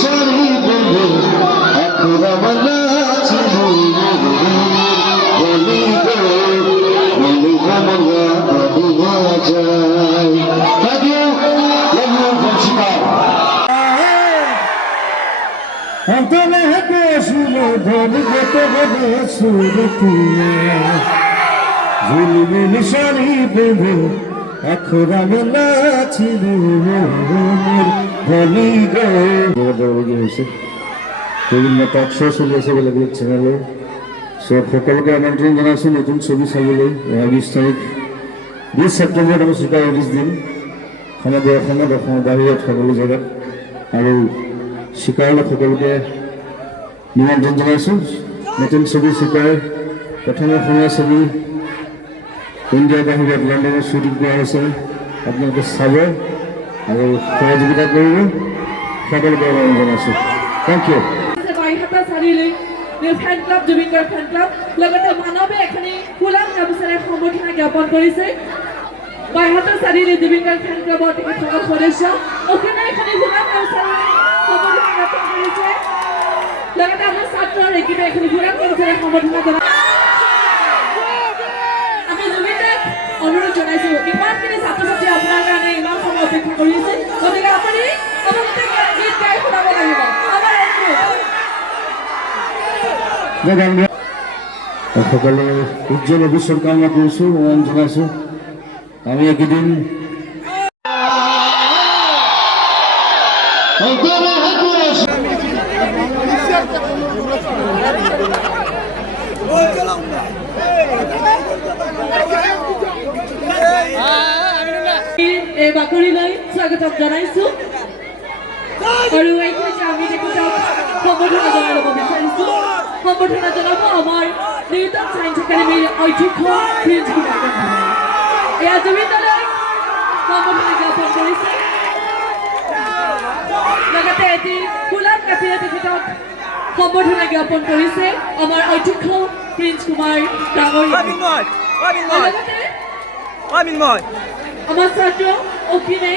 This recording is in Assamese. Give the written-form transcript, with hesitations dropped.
সারি বলে এখন আমার ছিল বলি গো বলি কমলা দিয়া যায় অন্তরে হেঁটে শুনে ধনী গত হবে সুরতিয়ে ঝুলমিল শাড়ি বেঁধে এখন আমি নাচির ধনী গেছে বিভিন্ন টক শো চলি আছে বেলেগ চেনেলে সকলকে আমন্ত্রণ জানাইছোঁ নতুন ছবি চাবলৈ 20 তাৰিখ 20 ছেপ্টেম্বৰত আমি ছুপাৰ ৰিলিজ দিম সমগ্ৰ অসমত অসমৰ বাহিৰত সকলো জেগাত আৰু চিকাৰলৈ সকলোকে নিমন্ত্ৰণ জনাইছোঁ নতুন ছবি চিকাৰ প্ৰথম অসমীয়া ছবি ইণ্ডিয়াৰ বাহিৰত লণ্ডনত শ্বুটিং কৰা হৈছে আপোনালোকে চাব আৰু সহযোগিতা কৰিব সকলোকে অনুৰোধ জনাইছোঁ thank you fan club Zubeen Garg fan club লগতে মানৱে এখনি ফুলাম গামোচাৰে সম্বৰ্ধনা জ্ঞাপন কৰিছে বাইহাটা চাৰিআলি জুবিন গাৰ্গ ফ্যান ক্লাবৰ তেখেতসকল সদস্য অসমে এখনি ফুলাম গামোচাৰে সম্বৰ্ধনা জ্ঞাপন কৰিছে লগতে আমাৰ ছাত্ৰ একিবে এখনি ফুলাম গামোচাৰে সম্বৰ্ধনা জনাইছে আমি জুবিন গাৰ্গ অনুৰোধ জনাইছো ইমানখিনি ছাত্ৰ ছাত্ৰী আপোনাৰ কাৰণে ইমান সময় অপেক্ষা কৰিছে গতিকে আপুনি অৱশ্যে গীত গাই শুনাব লাগিব সকলে উজ্জ্বল ভৱিষ্যত কামনা কৰিছোঁ অনুৰোধ জনাইছোঁ আমি এইকেইদিন এই বাকৰিলৈ স্বাগতম জনাইছোঁ আৰু এইখিনিতে আমি তেখেতক সম্বৰ্ধনা জনাই ল'ব বিচাৰিছোঁ সম্বৰ্ধনা জনাব আমাৰ নিউটন চায়েন্স একাডেমীৰ অধ্যক্ষ প্ৰিন্স কুমাৰ এয়া জুবিন দালৈ সম্বৰ্ধনা জ্ঞাপন কৰিছে লগতে এটি ফুলাম কাঠিৰে তেখেতক সম্বৰ্ধনা জ্ঞাপন কৰিছে আমাৰ অধ্যক্ষ প্ৰিন্স কুমাৰ ডাঙৰীয়া লগতে আমাৰ ছাত্ৰ অখিলে